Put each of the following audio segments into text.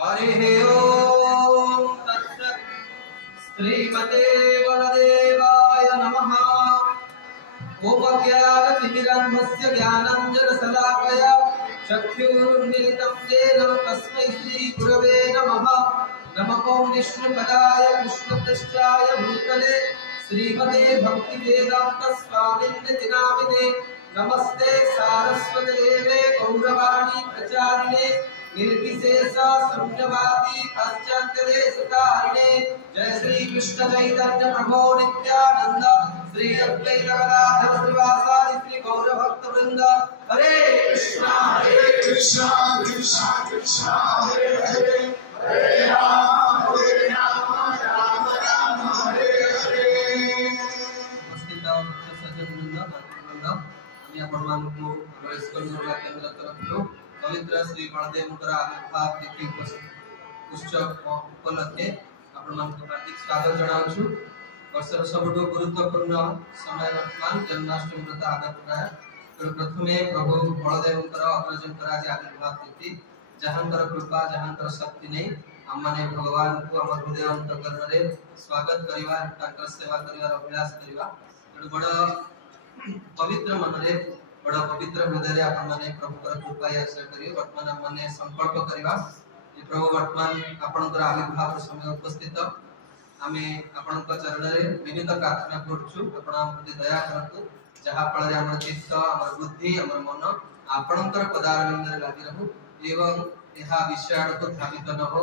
हरि ओम तत्सत्। श्रीमते वरदेवाय नमः। ओम ज्ञानतिमिरन्धस्य ज्ञानाञ्जनशलाकया चक्षुरुन्मीलितं येन तस्मै श्रीगुरवे नमः। नमो विष्णुपदाय कृष्णपृष्ठाय भूतले श्रीमते भक्तिवेदान्तस्वामिन्निति नामिने। नमस्ते सारस्वते गौरवाणी प्रचारिणे निर्विशेष शून्यवादी पाश्चात्यदेशकारिणे। जय श्री कृष्ण चैतन्य प्रभो नित्यानंद श्री अद्वैत गदाधर श्रीवासादि श्री गौर भक्त वृंद। हरे कृष्णा कृष्णा कृष्णा हरे हरे हरे राम राम राम हरे हरे। उपस्थित सज्जन वृंद या परमाणु को प्रवेश करने केंद्र तरफ पवित्र श्री बलदेवଙ୍କର आविर्भाव तिथि उत्सव उपलक्षे आपको हार्दिक स्वागत जनाऊँ। वर्षर सबुठु गुरुत्वपूर्ण समय वर्तमान जन्माष्टमी व्रत आगत है। प्रथमे प्रभु बलदेवଙ୍କର अग्रजଙ୍କର आज आविर्भाव तिथि जहांकर कृपा जहांकर शक्ति नहीं आम मैंने भगवान को आम हृदय अंतकरण में स्वागत करवा सेवा कर अभ्यास करवा। बड़ पवित्र मन बड़ पवित्र हृदय आपने प्रभु कृपा आशा करी वर्तमान मैंने संकल्प करवा प्रभु वर्तमान आपणकर आविर्भाव समय उपस्थित आम आपण चरण में विनीत प्रार्थना करूँ। प्रति दया करतु जहाँ फल आम चित्त आम बुद्धि आम मन आपणकर पदारविंद लगी रहू एवं यह विषय को धावित न हो।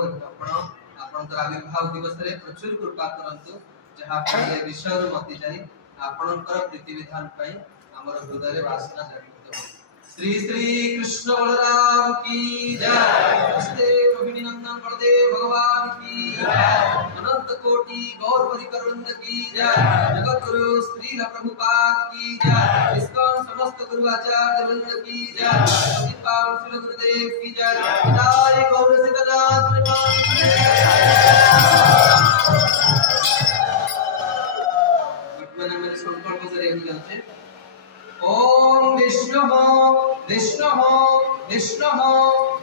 आपणकर आविर्भाव दिवस में प्रचुर कृपा करतु जहाँ फल विषय मति जाए आपणकर प्रीति विधान आमर हृदय वासना जागृत हो। श्री श्री कृष्ण बलराम की जय। नमस्ते रोहिणी नंदन बलदेव भगवान की जय। अनंत कोटि गौर परिकरवृंद की जय। जगत गुरु श्री प्रभुपाद की जय। इस्कॉन समस्त गुरु आचार्य वृंद की जय। पावन श्री गुरुदेव की जय। जय गौर सीतानाथ भगवान की जय। वर्तमान में संकल्प से जाते ओम विष्णु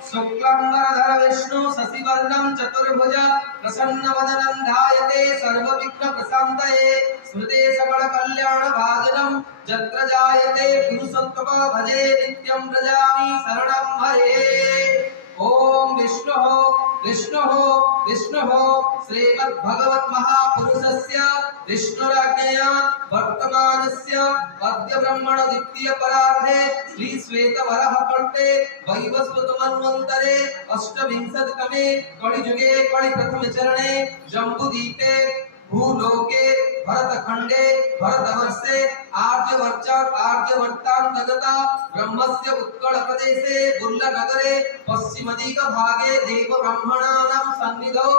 शुक्लांबरधर विष्णु शशिवर्णं चतुर्भुज प्रसन्नवदनं ध्यायते सर्वविघ्न प्रशान्तये स्मृते सकल कल्याण भाजनं यत्र जायते पुरुषोत्तम भजे नित्यं व्रजामि शरणं हरे। ओम विष्णु श्रीमद्भगवत् महापुरुषस्य विष्णुराज्ञया वर्तमानस्य अद्य ब्रह्मण द्वितीय परार्धे श्री श्वेत वराह कल्पे वैवस्वत मन्वन्तरे अष्टविंशतितमे कलियुगे कलि प्रथम चरणे जम्बूद्वीपे भूलोके भरतखंडे भरतवर्षे आर्यवर्तान्तगता ब्रह्मस्य उत्कल प्रदेशे बुल्लनगरे पश्चिमदिग्भागे देवब्रह्मणानां सन्निधौ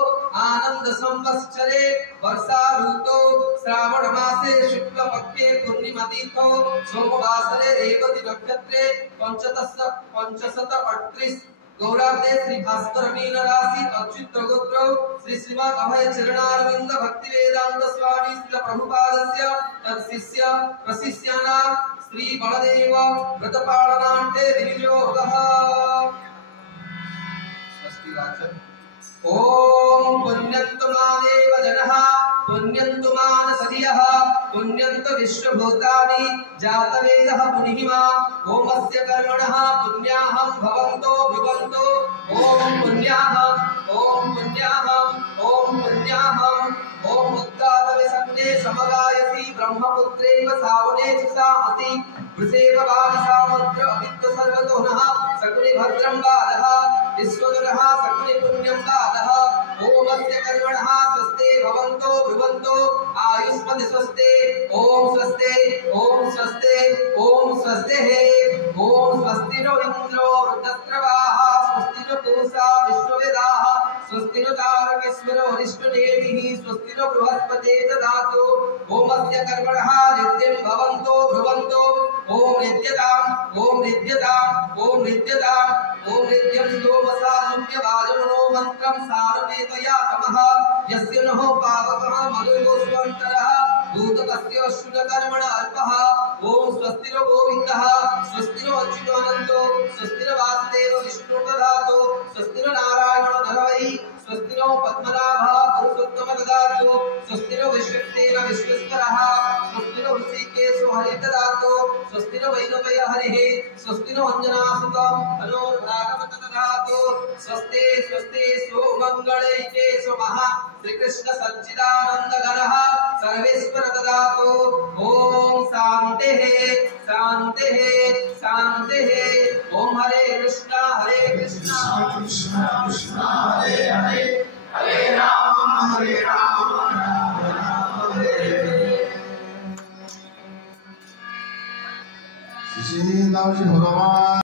आनंद संवत्सरे वर्षा ऋतौ श्रावण मासे शुक्लपक्षे पूर्णिमातिथौ सोमवासरे रेवती नक्षत्रे 538 गौराब्दे श्री भास्कर मीन राशि अच्युत गोत्र श्री श्रीमद अभय चरणारविंद भक्ति वेदांत स्वामी श्री प्रभुपादस्य तत्शिष्य प्रशिष्याना श्री बलदेव व्रतपालनान्ते विनियोगः। स्वस्ति वाचन। ओम पुण्यन्तमादेव जनः पुण्यन्तमान सदियः पुण्यन्त विश्वभूतानि जातवेदः पुनिहिमा ओमस्य कर्मणः पुण्याहं भवन्तो भवन्तो ओम पुण्याहं ओम पुण्याहं ओम पुण्याहं ओम उद्गातवे सन्ने समगायति ब्रह्मपुत्रेव सावने चिसामति वृषेव वादिसामन्त्र अविद्य सर्वतोनः सकुनि भद्रं वादः विश्वदुरः सकुनि पुण्यं वादः ओमस्य कर्मणः स्वस्ते भवन्तो भ्रुवन्तो आयुष्मति स्वस्ते ओम स्वस्ते ओम स्वस्ते ओम स्वस्ते ओम स्वस्ति नो इंद्रो वृद्धस्रवाः स्वस्ति नो पूषा विश्ववेदाः स्वस्ति नो तारकेश्वरो अरिष्टनेमिः स्वस्ति नो बृहस्पते ददातु ओमस्य कर्मणः नित्यं भवन्तो भ्रुवन्तो ओम नित्यताम् ओम नित्यताम् ओम नित्यताम् ओम नित्यं सोमसानुज्ञ वाजमनो मन्त्रं सारवेदया तमः यस्य नः पावकः मधुरो स्वन्तरः भूतकस्य शुनकर्मण अल्पः ओम स्वस्ति नो गोविन्दः स्वस्ति नो अच्युतानन्दो स्वस्ति नो वासुदेव विष्णु ददातु स्वस्ति नो नारायण धरवै स्वस्ति नो पद्मनाभः पुरुषोत्तम ददातु स्वस्ति नो विश्वक्सेन विश्वेश्वरः स्वस्ति नो ऋषिकेशो हरिः ददातु स्वस्ति नो वैनवय हरिः स्वस्ति नो अंजनासुत अनुरागवत ददातु स्वस्ति स्वस्ति सोमंगलैके सोमः श्री कृष्ण सच्चिदानंद घनः सर्वेश्वर ददातु ओम शांतिः शांतिः शांतिः ओम हरे कृष्णा कृष्ण कृष्ण हरे हरे हरे राम राम हरे हरे। श्री भगवान